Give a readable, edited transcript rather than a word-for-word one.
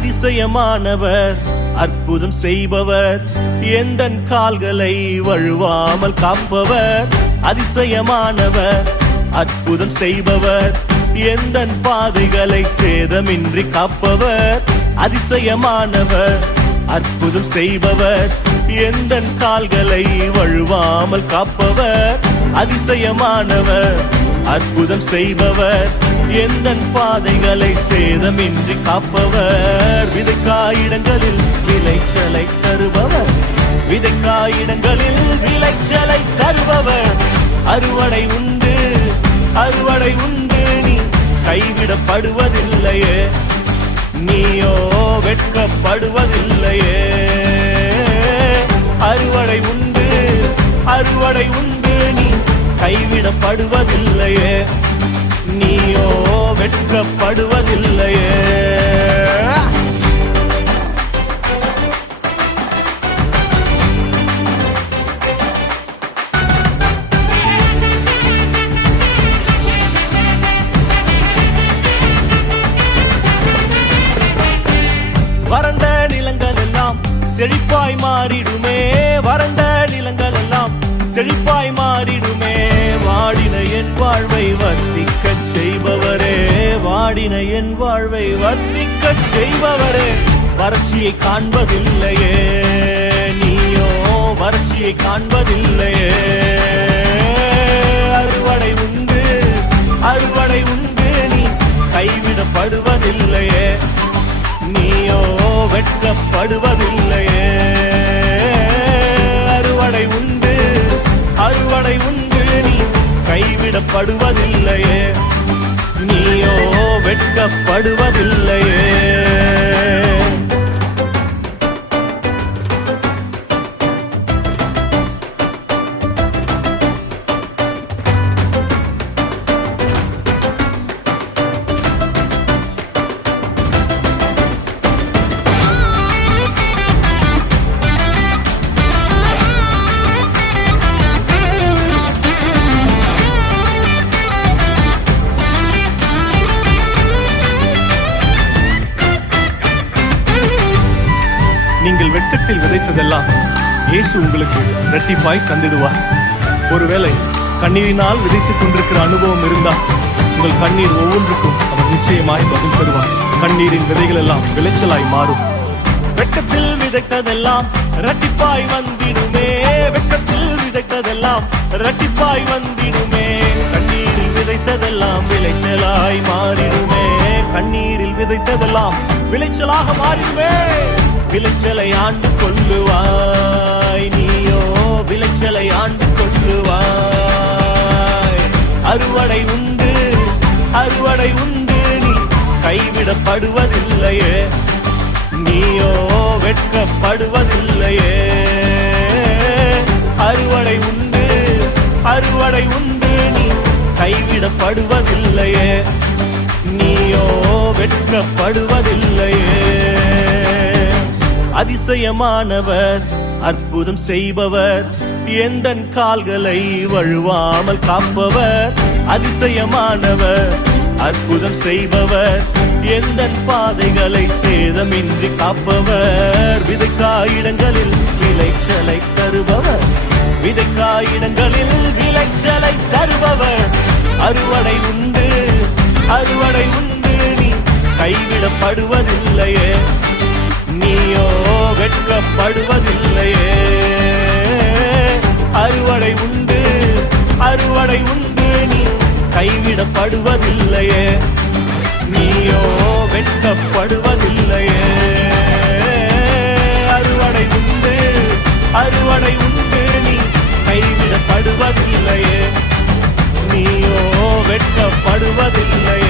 அதிசயமானவர், அற்புதம் செய்பவர், எந்தன் கால்களை வழுவாமல் காப்பவர். அதிசயமானவர், அற்புதம் செய்பவர், எந்தன் பாதைகளை சேதமின்றி காப்பவர். அதிசயமானவர், அற்புதம் செய்பவர், எந்தன் கால்களை வழுவாமல் காப்பவர். அதிசயமானவர், அற்புதம் செய்பவர், எந்தன் பாதைகளை சேதமின்றி காப்பவர். விதைக்காயிடங்களில் விளைச்சலை தருபவர், விதைக்காயிடங்களில் விளைச்சலை தருபவர். அறுவடை உண்டு, அறுவடை உண்டு, நீ கைவிடப்படுவதில்லையே, நீயோ வெட்கப்படுவதில்லையே. அறுவடை உண்டு, அறுவடை உண்டு, நீ கைவிடப்படுவதில்லையே, நீயோ வெட்கப்படுவதில்லையே. வறண்ட நிலங்கள் எல்லாம் செழிப்பாய் மாறிடுமே, வறண்ட நிலங்கள் எல்லாம் செழிப்பாய் மாறிடுமே. வாடின என் வாழ்வை வர்த்திக்கச் செய்பவரே, வாடின என் வாழ்வை வர்த்திக்கச் செய்பவரே. வறட்சியை காண்பதில்லையே, நீயோ வறட்சியை காண்பதில்லையே. அறுவடை உண்டு, அறுவடை உண்டு, நீ கைவிடப்படுவதில்லையே, நீயோ வெட்கப்படுவதில்லையே. அறுவடை உண்டு, அறுவடை உண்டு, நீ கைவிடப்படுவதில்லையே, நீயோ வெட்கப்படுவதில்லையே. நீங்கள் வெட்கத்தில் விதைத்ததெல்லாம் இயேசு உங்களுக்கு இரட்டிப்பாய் தந்திடுவார். ஒருவேளை கண்ணீரினால் விதைத்துக் கொண்டிருக்கிற அனுபவம் இருந்தால் உங்கள் கண்ணீர் ஒவ்வொன்றுக்கும் அவர் நிச்சயமாய் பதில் தருவார். கண்ணீரின் விதைகள் எல்லாம் விளைச்சலாய் மாறும். வெட்கத்தில் விதைத்ததெல்லாம் இரட்டிப்பாய் வந்திடுமே, வெட்கத்தில் விதைத்ததெல்லாம் இரட்டிப்பாய் வந்திடுமே. கண்ணீரில் விதைத்ததெல்லாம் விளைச்சலாய் மாறிடுமே, கண்ணீரில் விதைத்ததெல்லாம் விளைச்சலாக மாறிடுமே. விளைச்சலை ஆண்டு கொள்ளுவாய், நீயோ விளைச்சலை ஆண்டு கொள்ளுவாய். அறுவடை உண்டு, அறுவடை உண்டு, நீ கைவிடப்படுவதில்லையே, நீயோ வெட்கப்படுவதில்லையே. அறுவடை உண்டு, அறுவடை உண்டு, நீ கைவிடப்படுவதில்லையே, நீயோ வெட்கப்படுவதில்லையே. அதிசயமானவர், அற்புதம் செய்பவர், எந்தன் கால்களை வழுவாமல் காப்பவர். அதிசயமானவர், அற்புதம் செய்பவர், எந்தன் பாதைகளை சேதமின்றி காப்பவர். விதைக்காயிடங்களில் விளைச்சலை தருபவர், விதைக்காயிடங்களில் விளைச்சலை தருபவர். அறுவடை உண்டு, அறுவடை உண்டு, நீ கைவிடப்படுவதில்லையே, நீயோ வெட்கப்படுவதில்லையே. அறுவடை உண்டு, அறுவடை உண்டு, நீ கைவிடப்படுவதில்லையே, நீயோ வெட்கப்படுவதில்லையே. அறுவடை உண்டு, அறுவடை உண்டு, நீ கைவிடப்படுவதில்லையே, நீயோ வெட்கப்படுவதில்லையே.